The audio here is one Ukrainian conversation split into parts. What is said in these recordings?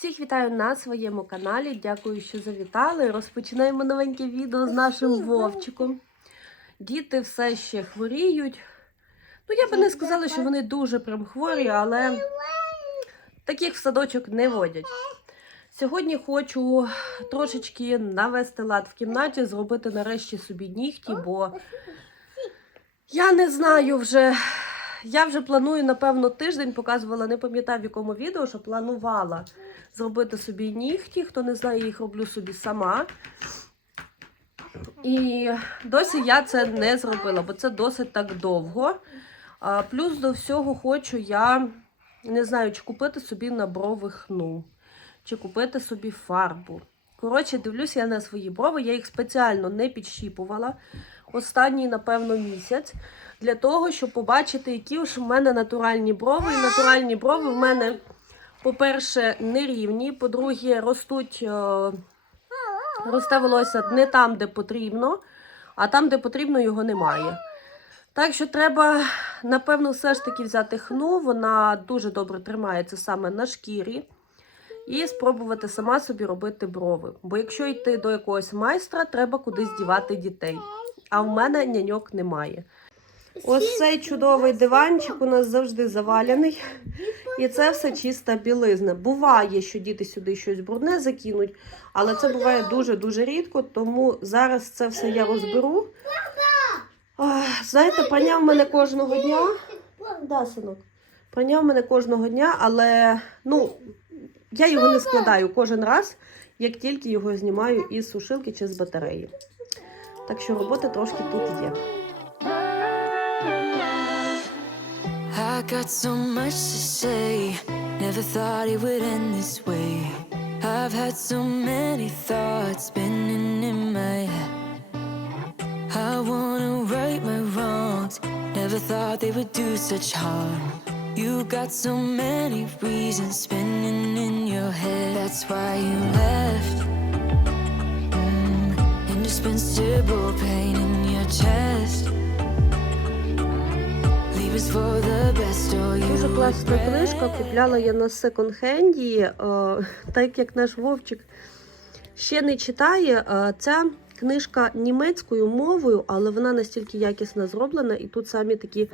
Всіх вітаю на своєму каналі. Дякую, що завітали. Розпочинаємо новеньке відео з нашим Вовчиком. Діти все ще хворіють. Ну, я би не сказала, що вони дуже прям хворі, але таких в садочок не водять. Сьогодні хочу трошечки навести лад в кімнаті, зробити нарешті собі нігті, бо я не знаю вже. Я вже планую, напевно, тиждень показувала, не пам'ятаю в якому відео, що планувала зробити собі нігті. Хто не знає, їх роблю собі сама. І досі я це не зробила, бо це досить так довго. А, плюс до всього хочу я не знаю, чи купити собі на брови хну, чи купити собі фарбу. Коротше, дивлюсь я на свої брови, я їх спеціально не підщіпувала останній, напевно, місяць. Для того, щоб побачити, які ж в мене натуральні брови. І натуральні брови в мене, по-перше, нерівні, по-друге, ростуть, е, росте волосся не там, де потрібно, а там, де потрібно, його немає. Так що треба, напевно, все ж таки взяти хну, вона дуже добре тримається саме на шкірі. І спробувати сама собі робити брови. Бо якщо йти до якогось майстра, треба кудись дівати дітей. А в мене няньок немає. Ось цей чудовий диванчик у нас завжди заваляний. І це все чиста білизна. Буває, що діти сюди щось брудне закинуть, але це буває дуже-дуже рідко, тому зараз це все я розберу. Знаєте, прання в мене кожного дня. Да, синок. Прання в мене кожного дня, але ну, я його не складаю кожен раз, як тільки його знімаю із сушилки чи з батареї. Так що роботи трошки тут є. I got so much to say. Never thought it would end this way. I've had so many thoughts spinning in my head. I wanna right my wrongs. Never thought they would do such harm. You got so many reasons spinning in your head. That's why you left. Indispensable pain in your chest. Leave us for the best or you Дуже класна книжка. Купляла я на секонд-хенді. Так як наш Вовчик ще не читає, е, ця книжка німецькою мовою, але вона настільки якісно зроблена, і тут самі такі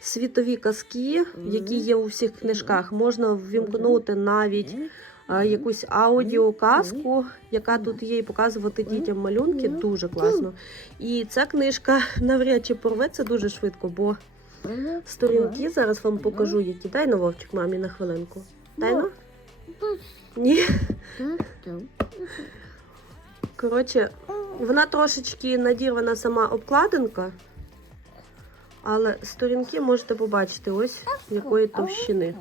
світові казки, які є у всіх книжках. Можна ввімкнути навіть якусь аудіоказку, яка тут є, і показувати дітям малюнки. Дуже класно. І ця книжка навряд чи порветься дуже швидко, бо сторінки зараз вам покажу, які. Дай на Вовчик мамі на хвилинку. Дай на? Ні. Коротше, вона трошечки надірвана сама обкладинка, але сторінки можете побачити ось якої товщини.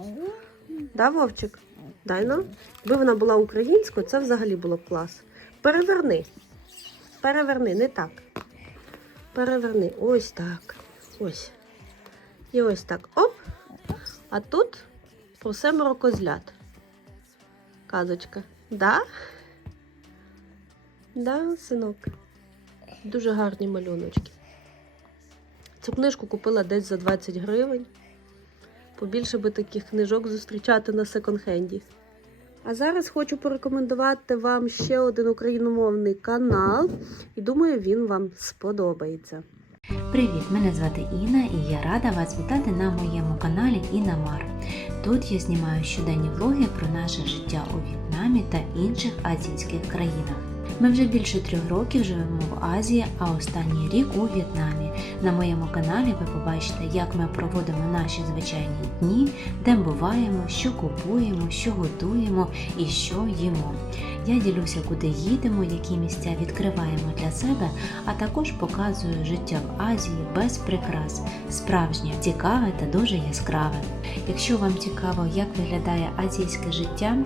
Да, Вовчик? Дай на. Якби вона була українською, це взагалі було б клас. Переверни. Переверни, не так. Переверни. Ось так. Ось. І ось так. Оп. А тут про семеро козлят. Казочка. Да? Да, синок. Дуже гарні малюночки. Цю книжку купила десь за 20 гривень. Побільше би таких книжок зустрічати на секонд-хенді. А зараз хочу порекомендувати вам ще один україномовний канал, і думаю, він вам сподобається. Привіт! Мене звати Інна і я рада вас вітати на моєму каналі Інамар. Тут я знімаю щоденні влоги про наше життя у В'єтнамі та інших азійських країнах. Ми вже більше трьох років живемо в Азії, а останній рік у В'єтнамі. На моєму каналі ви побачите, як ми проводимо наші звичайні дні, де буваємо, що купуємо, що готуємо і що їмо. Я ділюся, куди їдемо, які місця відкриваємо для себе, а також показую життя в Азії без прикрас, справжнє, цікаве та дуже яскраве. Якщо вам цікаво, як виглядає азійське життя,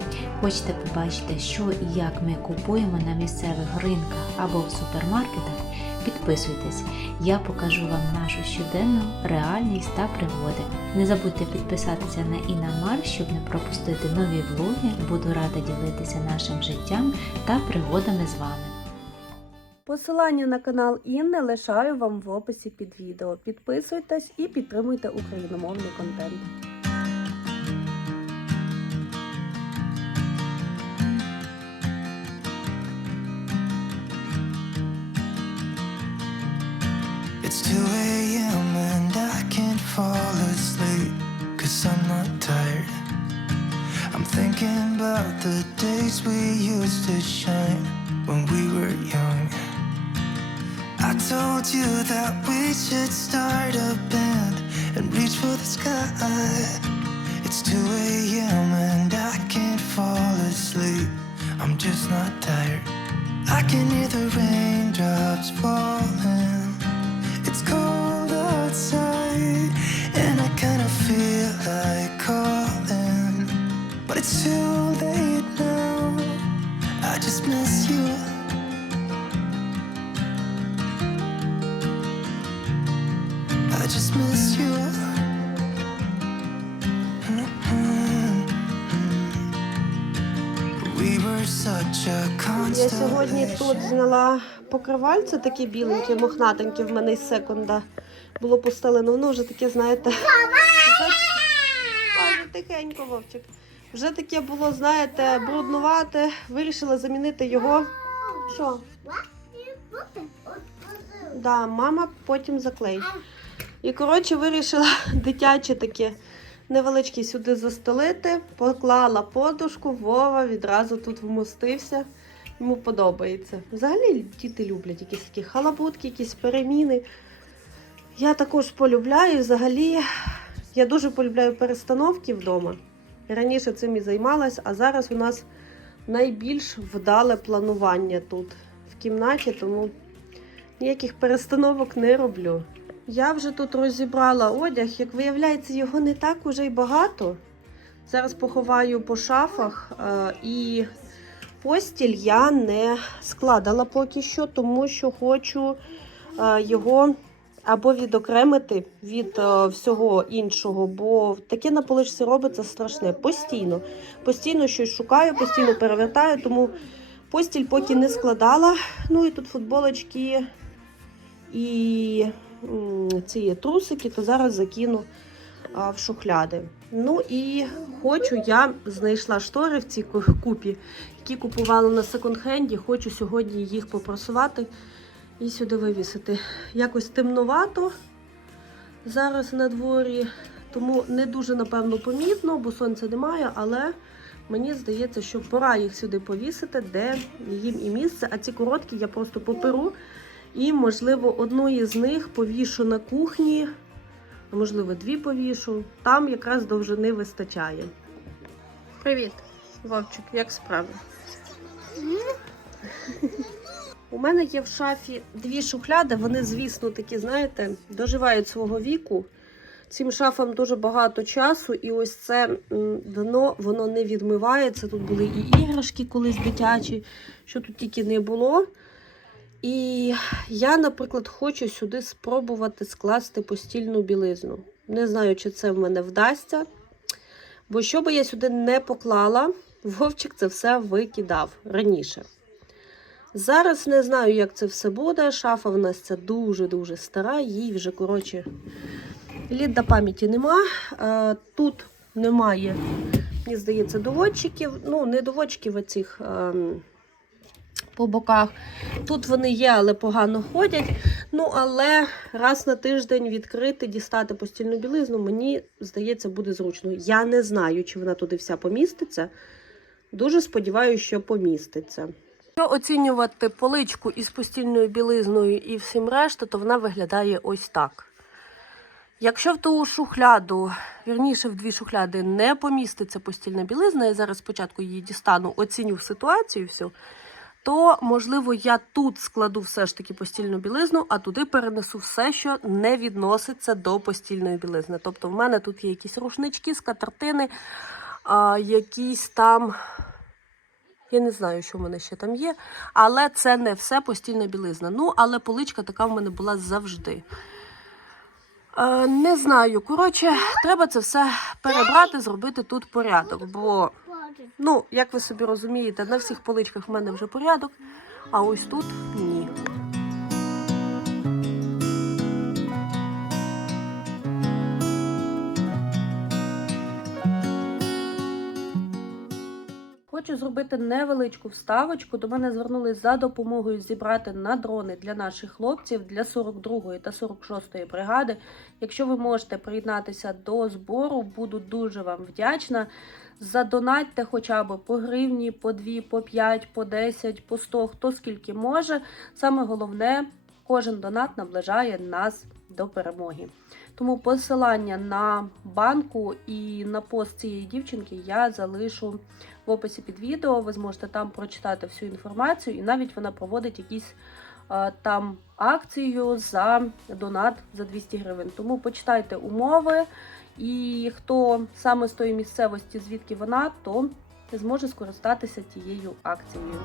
хочете побачити, що і як ми купуємо на місцевих ринках або в супермаркетах, підписуйтесь. Я покажу вам нашу щоденну реальність та пригоди. Не забудьте підписатися на Інамар, щоб не пропустити нові влоги. Буду рада ділитися нашим життям та пригодами з вами. Посилання на канал Інни лишаю вам в описі під відео. Підписуйтесь і підтримуйте україномовний контент. About the days we used to shine when we were young. I told you that we should start a band and reach for the sky. It's 2 a.m. and I can't fall asleep. I'm just not tired. I can hear the raindrops falling. It's cold outside, and I kinda feel like calling. But it's too late now. I just miss you. I just miss you. We were such a Я сьогодні тут зняла покривальце таке біленьке, мохнатеньке в мене із секунда. Було постелено, воно вже таке, знаєте. тихенько, Вовчик. Вже таке було, знаєте, бруднувате. Вирішила замінити його. Що? Да, мама потім заклеїть. І коротше вирішила дитяче таке невеличке сюди застелити, поклала подушку, Вова відразу тут вмостився. Йому подобається. Взагалі діти люблять якісь такі халабутки, якісь переміни. Я також полюбляю. Взагалі, я дуже полюбляю перестановки вдома. Раніше цим і займалась, а зараз у нас найбільш вдале планування тут в кімнаті, тому ніяких перестановок не роблю. Я вже тут розібрала одяг, як виявляється, його не так уже й багато. Зараз поховаю по шафах е, і постіль я не складала поки що, тому що хочу е, його або відокремити від е, всього іншого, бо таке на поличці робиться страшне. Постійно. Постійно щось шукаю, постійно перевертаю, тому постіль поки не складала. Ну і тут футболочки і ці трусики, то зараз закину в шухляди. Ну і хочу, я знайшла штори в цій купі, які купувала на секонд-хенді. Хочу сьогодні їх попросувати і сюди вивісити. Якось темнувато зараз на дворі, тому не дуже, напевно, помітно, бо сонця немає, але мені здається, що пора їх сюди повісити, де їм і місце. А ці короткі я просто поперу. І, можливо, одну із них повішу на кухні, а можливо, дві повішу. Там якраз довжини вистачає. Привіт, Вовчик, як справи? У мене є в шафі дві шухляди. Вони, звісно, такі, знаєте, доживають свого віку. Цим шафам дуже багато часу, і ось це дно воно не відмивається. Тут були і іграшки колись дитячі, що тут тільки не було. І я, наприклад, хочу сюди спробувати скласти постільну білизну. Не знаю, чи це в мене вдасться. Бо що би я сюди не поклала, Вовчик це все викидав раніше. Зараз не знаю, як це все буде. Шафа в нас ця дуже-дуже стара, їй вже, коротше, літ до пам'яті нема. Е, Тут немає, мені здається, доводчиків. Ну, не доводчиків, а цих ем, по боках. Тут вони є, але погано ходять. Ну, але раз на тиждень відкрити, дістати постільну білизну, мені здається, буде зручно. Я не знаю, чи вона туди вся поміститься. Дуже сподіваюся, що поміститься. Якщо оцінювати поличку із постільною білизною і всім решта, то вона виглядає ось так. Якщо в ту шухляду, вірніше в дві шухляди, не поміститься постільна білизна, я зараз спочатку її дістану, оціню ситуацію всю, то, можливо, я тут складу все ж таки постільну білизну, а туди перенесу все, що не відноситься до постільної білизни. Тобто, в мене тут є якісь рушнички, скатертини, якісь там. Я не знаю, що в мене ще там є, але це не все постільна білизна. Ну, але поличка така в мене була завжди. Е, не знаю. Коротше, треба це все перебрати, зробити тут порядок. Бо, ну, як ви собі розумієте, на всіх поличках в мене вже порядок, а ось тут ні. Хочу зробити невеличку вставочку. До мене звернулись за допомогою зібрати на дрони для наших хлопців для 42-ї та 46-ї бригади. Якщо ви можете приєднатися до збору, буду дуже вам вдячна. Задонатьте хоча б по гривні, по 2, по 5, по 10, по 100, хто скільки може. Саме головне, кожен донат наближає нас до перемоги. Тому посилання на банку і на пост цієї дівчинки я залишу в описі під відео. Ви зможете там прочитати всю інформацію, і навіть вона проводить якісь е, там акцію за донат за 200 гривень. Тому почитайте умови. І хто саме з тої місцевості, звідки вона, то зможе скористатися тією акцією.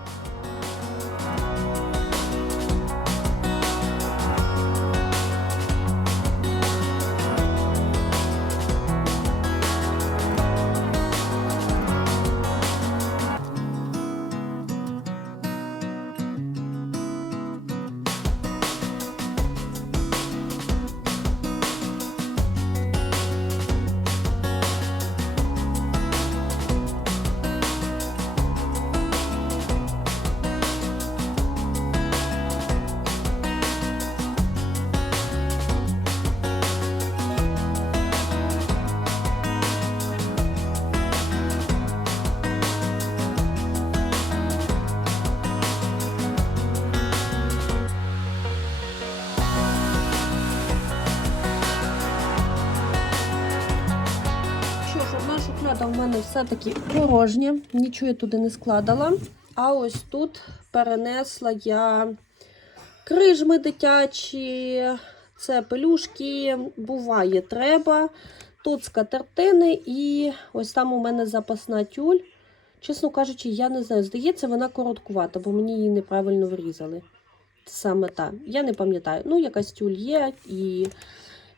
Мене все-таки порожня, нічого я туди не складала. А ось тут перенесла я крижми дитячі, це пелюшки, буває, треба. Тут скатертини і ось там у мене запасна тюль. Чесно кажучи, я не знаю. Здається, вона короткувата, бо мені її неправильно вирізали. Саме та. Я не пам'ятаю. Ну, якась тюль є, і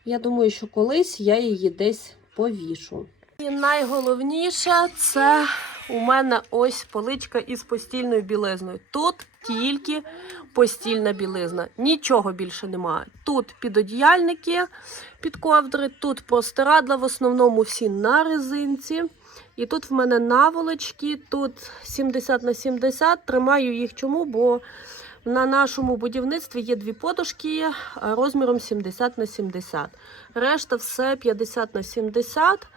я думаю, що колись я її десь повішу. І найголовніше це у мене ось поличка із постільною білизною. Тут тільки постільна білизна, нічого більше немає. Тут підодіяльники під ковдри, тут простирадла, в основному всі на резинці. І тут в мене наволочки, тут 70 на 70. Тримаю їх чому? Бо на нашому будівництві є дві подушки розміром 70 на 70. Решта все 50 на 70.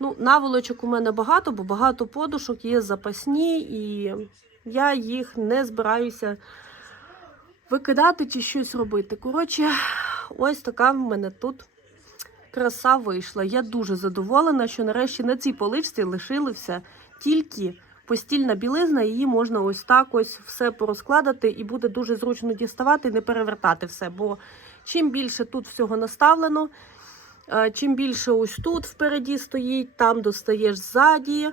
Ну, наволочок у мене багато, бо багато подушок є запасні, і я їх не збираюся викидати чи щось робити. Коротше, ось така в мене тут краса вийшла. Я дуже задоволена, що нарешті на цій поличці лишилося тільки постільна білизна, її можна ось так ось все порозкладати, і буде дуже зручно діставати не перевертати все. Бо чим більше тут всього наставлено, чим більше ось тут впереді стоїть, там достаєш ззаді.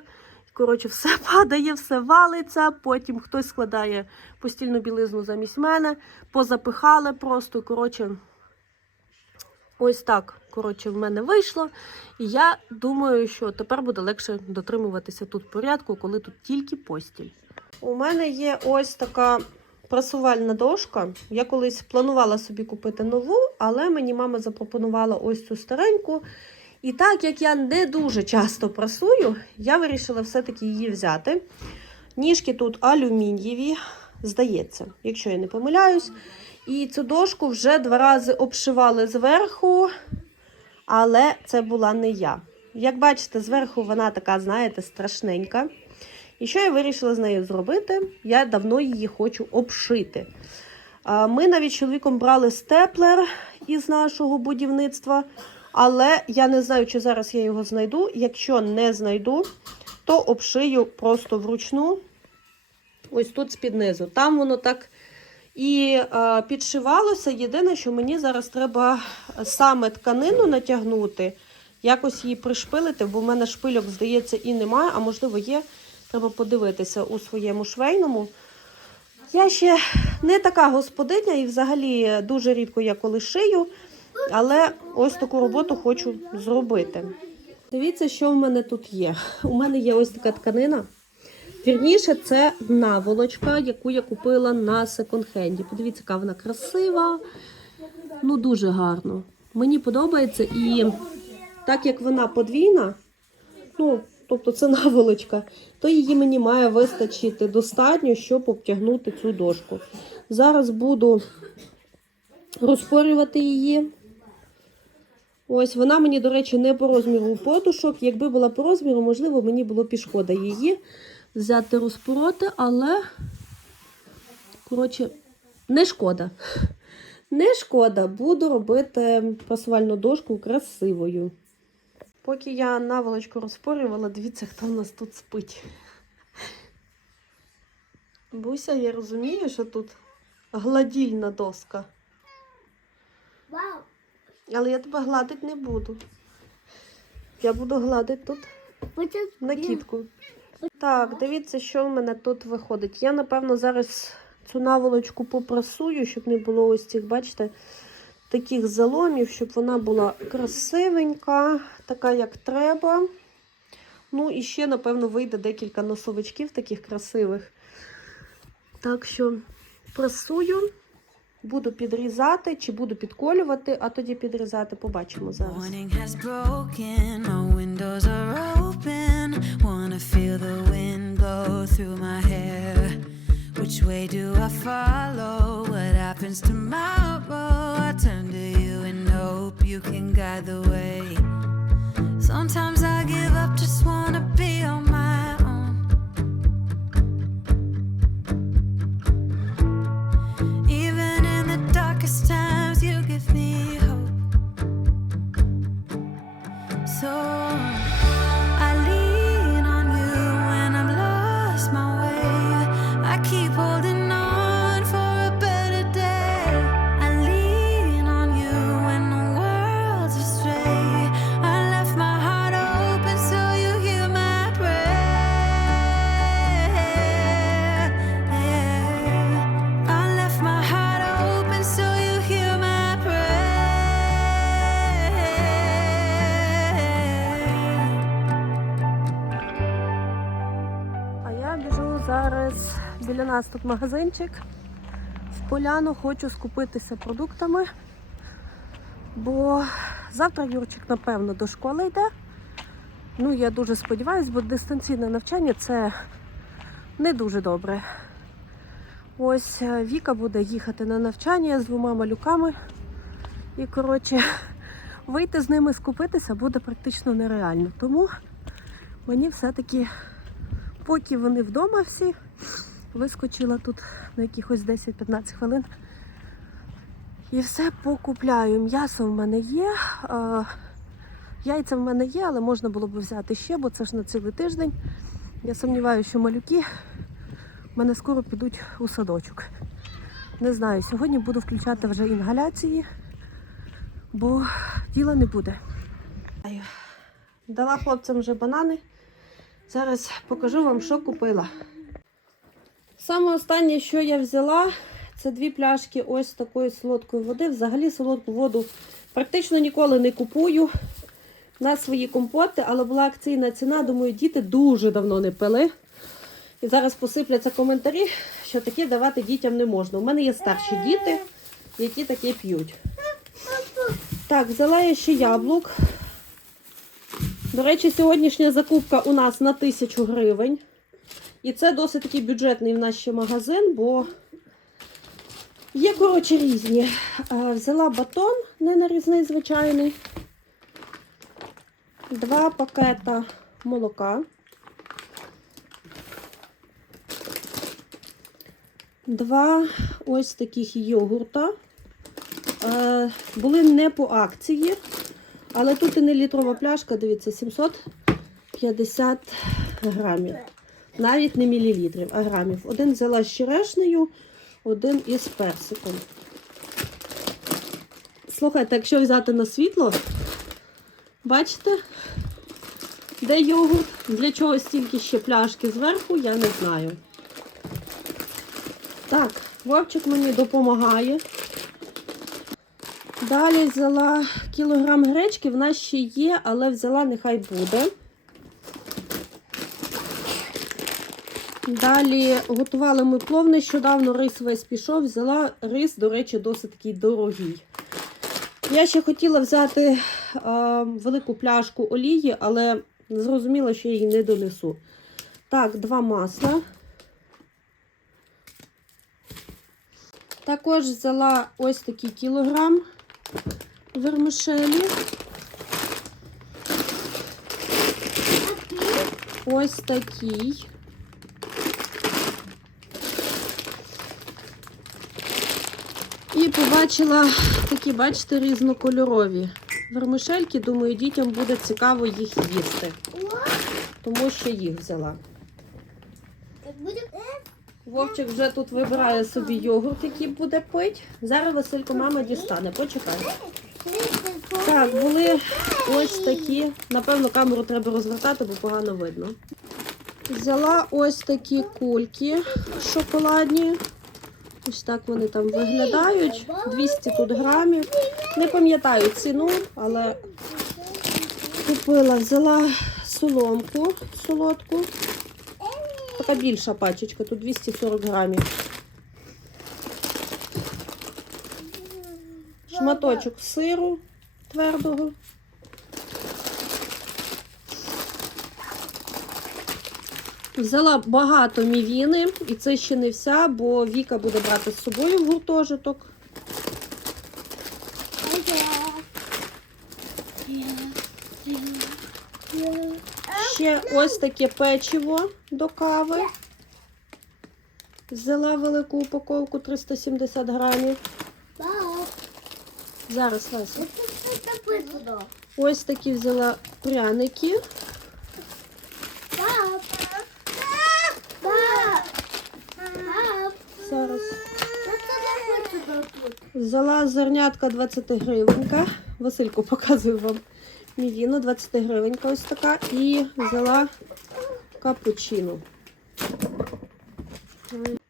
Коротше, все падає, все валиться. Потім хтось складає постільну білизну замість мене, позапихали просто. Коротше, ось так. Коротше, в мене вийшло. І я думаю, що тепер буде легше дотримуватися тут порядку, коли тут тільки постіль. У мене є ось така прасувальна дошка. Я колись планувала собі купити нову, але мені мама запропонувала ось цю стареньку. І так як я не дуже часто прасую, я вирішила все-таки її взяти. Ніжки тут алюмінієві, здається, якщо я не помиляюсь. І цю дошку вже два рази обшивали зверху, але це була не я. Як бачите, зверху вона така, знаєте, страшненька. І що я вирішила з нею зробити? Я давно її хочу обшити. Ми навіть з чоловіком брали степлер із нашого будівництва, але я не знаю, чи зараз я його знайду. Якщо не знайду, то обшию просто вручну. Ось тут з-під низу. Там воно так і е, підшивалося. Єдине, що мені зараз треба саме тканину натягнути, якось її пришпилити, бо в мене шпильок, здається, і немає, а можливо, є. Треба подивитися у своєму швейному. Я ще не така господиня і взагалі дуже рідко я коли шию, але ось таку роботу хочу зробити. Дивіться, що в мене тут є. У мене є ось така тканина. Вірніше, це наволочка, яку я купила на секонд-хенді. Подивіться, яка вона красива. Ну, дуже гарно. Мені подобається. І так як вона подвійна, ну, тобто це наволочка, то її мені має вистачити достатньо, щоб обтягнути цю дошку. Зараз буду розпорювати її. Ось вона мені, до речі, не по розміру подушок. Якби була по розміру, можливо, мені було б шкода її взяти розпороти, але, коротше, не шкода. Не шкода, буду робити прасувальну дошку красивою. Поки я наволочку розпорювала, дивіться, хто в нас тут спить. Буся, я розумію, що тут гладільна доска. Вау! Але я тебе гладити не буду. Я буду гладити тут накидку. Так, дивіться, що в мене тут виходить. Я, напевно, зараз цю наволочку попрасую, щоб не було ось цих, бачите, таких заломів, щоб вона була красивенька, така, як треба. Ну, і ще, напевно, вийде декілька носовичків таких красивих. Так що прасую, буду підрізати чи буду підколювати, а тоді підрізати. Побачимо зараз. Wanna feel the wind blow through my hair. Which way do I follow? What happens tomorrow? I turn to you and hope you can guide the way. Sometimes I give up, just wanna be on my own. Нас тут магазинчик. В поляну хочу скупитися продуктами, бо завтра Юрчик, напевно, до школи йде. Ну, я дуже сподіваюся, бо дистанційне навчання це не дуже добре. Ось е, Віка буде їхати на навчання з двома малюками. І, коротше, вийти з ними скупитися буде практично нереально. Тому мені все-таки поки вони вдома всі, вискочила тут на якихось 10-15 хвилин. І все покупляю. М'ясо в мене є. Яйця в мене є, але можна було б взяти ще, бо це ж на цілий тиждень. Я сумніваюся, що малюки в мене скоро підуть у садочок. Не знаю, сьогодні буду включати вже інгаляції, бо діла не буде. Дала хлопцям вже банани. Зараз покажу вам, що купила. Саме останнє, що я взяла, це дві пляшки ось такої солодкої води. Взагалі солодку воду практично ніколи не купую на свої компоти, але була акційна ціна. Думаю, діти дуже давно не пили. І зараз посипляться коментарі, що таке давати дітям не можна. У мене є старші діти, які таке п'ють. Так, взяла я ще яблук. До речі, сьогоднішня закупка у нас на 1000 гривень. І це досить такий бюджетний в ще магазин, бо є, коротше, різні. Взяла батон ненарізний звичайний. Два пакета молока. Два ось таких йогурта. Були не по акції. Але тут і не літрова пляшка, дивіться, 750 грамів. Навіть не мілілітрів, а грамів. Один взяла з черешнею, один із персиком. Слухайте, якщо взяти на світло, бачите, де йогурт? Для чого стільки ще пляшки зверху, я не знаю. Так, Вовчик мені допомагає. Далі взяла кілограм гречки, в нас ще є, але взяла, нехай буде. Далі готували ми плов нещодавно, рис весь пішов, взяла рис, до речі, досить такий дорогий. Я ще хотіла взяти е, велику пляшку олії, але зрозуміла, що я її не донесу. Так, два масла. Також взяла ось такий кілограм вермишелі. Ось такий. Побачила такі, бачите, різнокольорові вермишельки. Думаю, дітям буде цікаво їх їсти. Тому що їх взяла. Вовчик вже тут вибирає собі йогурт, який буде пити. Зараз Василько мама дістане. Почекай. Так, були ось такі. Напевно, камеру треба розвертати, бо погано видно. Взяла ось такі кульки шоколадні. Ось так вони там виглядають. 200 тут грамів. Не пам'ятаю ціну, але купила, взяла соломку солодку. Така більша пачечка, тут 240 грамів. Шматочок сиру твердого. Взяла багато мівіни, і це ще не вся, бо Віка буде брати з собою в гуртожиток. Ще ось таке печиво до кави. Взяла велику упаковку 370 грамів. Зараз Леся. Ось такі взяла пряники. Взяла зернятка 20 гривенька. Василько показую вам мівіну 20 гривенька ось така. І взяла капучино.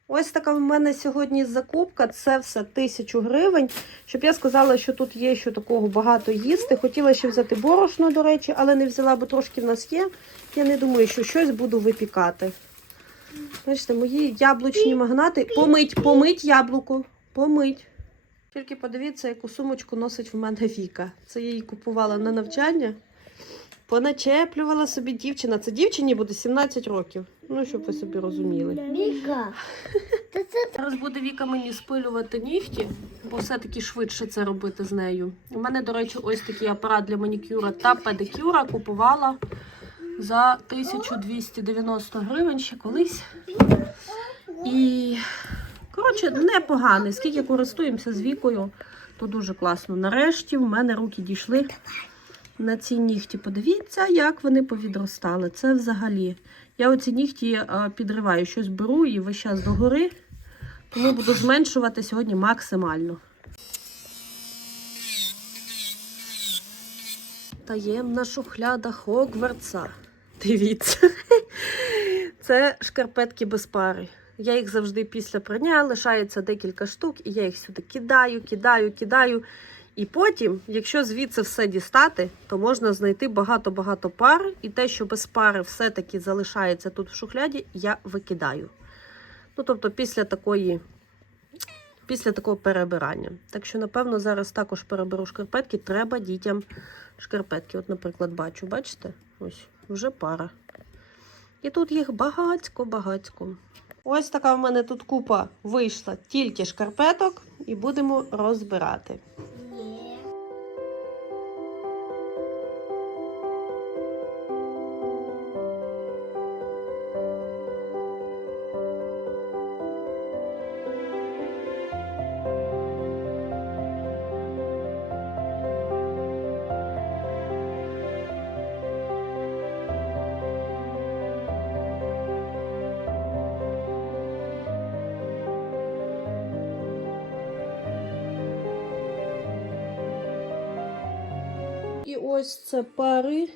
Ось така в мене сьогодні закупка. Це все тисячу гривень. Щоб я сказала, що тут є що такого багато їсти. Хотіла ще взяти борошно, до речі, але не взяла, бо трошки в нас є. Я не думаю, що щось буду випікати. Бачите, мої яблучні магнати. Помить, помить яблуко. Помить. Тільки подивіться, яку сумочку носить в мене Віка. Це я її купувала на навчання. Поначеплювала собі дівчина. Це дівчині буде 17 років. Ну, щоб ви собі розуміли. Це Зараз буде Віка мені спилювати нігті, бо все-таки швидше це робити з нею. У мене, до речі, ось такий апарат для манікюра та педикюра купувала за 1290 гривень ще колись. І, коротше, непоганий. Скільки користуємося з вікою, то дуже класно. Нарешті в мене руки дійшли на ці нігті. Подивіться, як вони повідростали. Це взагалі. Я оці нігті е, підриваю, щось беру і весь час догори. Тому буду зменшувати сьогодні максимально. Таємна шухляда Хогвартса. Дивіться. Це шкарпетки без пари. Я їх завжди після прання лишається декілька штук, і я їх сюди кидаю, кидаю, кидаю. І потім, якщо звідси все дістати, то можна знайти багато-багато пар, і те, що без пари все-таки залишається тут в шухляді, я викидаю. Ну, тобто, після такої. Після такого перебирання. Так що, напевно, зараз також переберу шкарпетки. Треба дітям шкарпетки. От, наприклад, бачу, бачите? Ось, вже пара. І тут їх багацько-багацько. Ось така в мене тут купа вийшла тільки шкарпеток, і будемо розбирати. Ось це пари,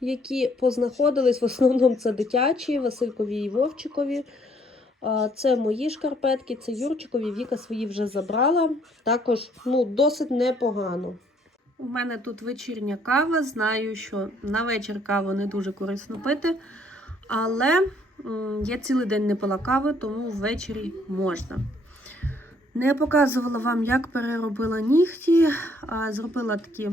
які познаходились. В основному це дитячі, Василькові і Вовчикові. Це мої шкарпетки, це Юрчикові. Віка свої вже забрала. Також ну, досить непогано. У мене тут вечірня кава. Знаю, що на вечір каву не дуже корисно пити. Але я цілий день не пила кави, тому ввечері можна. Не показувала вам, як переробила нігті, а зробила такі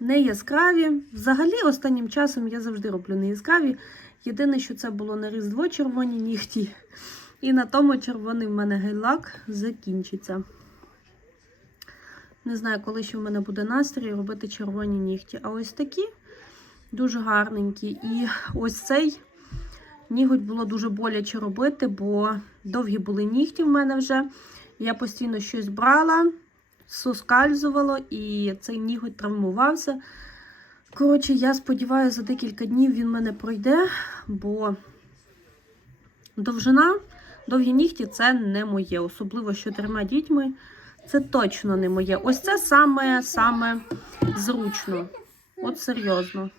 не яскраві. Взагалі, останнім часом я завжди роблю не яскраві. Єдине, що це було на Різдво червоні нігті. І на тому червоний в мене гейлак закінчиться. Не знаю, коли ще в мене буде настрій робити червоні нігті. А ось такі дуже гарненькі. І ось цей Ніготь було дуже боляче робити, бо довгі були нігті в мене вже. Я постійно щось брала, соскальзувало, і цей ніготь травмувався. Коротше, я сподіваюся, за декілька днів він мене пройде, бо довжина, довгі нігті це не моє, особливо з чотирма дітьми. Це точно не моє. Ось це саме, саме зручно. От серйозно.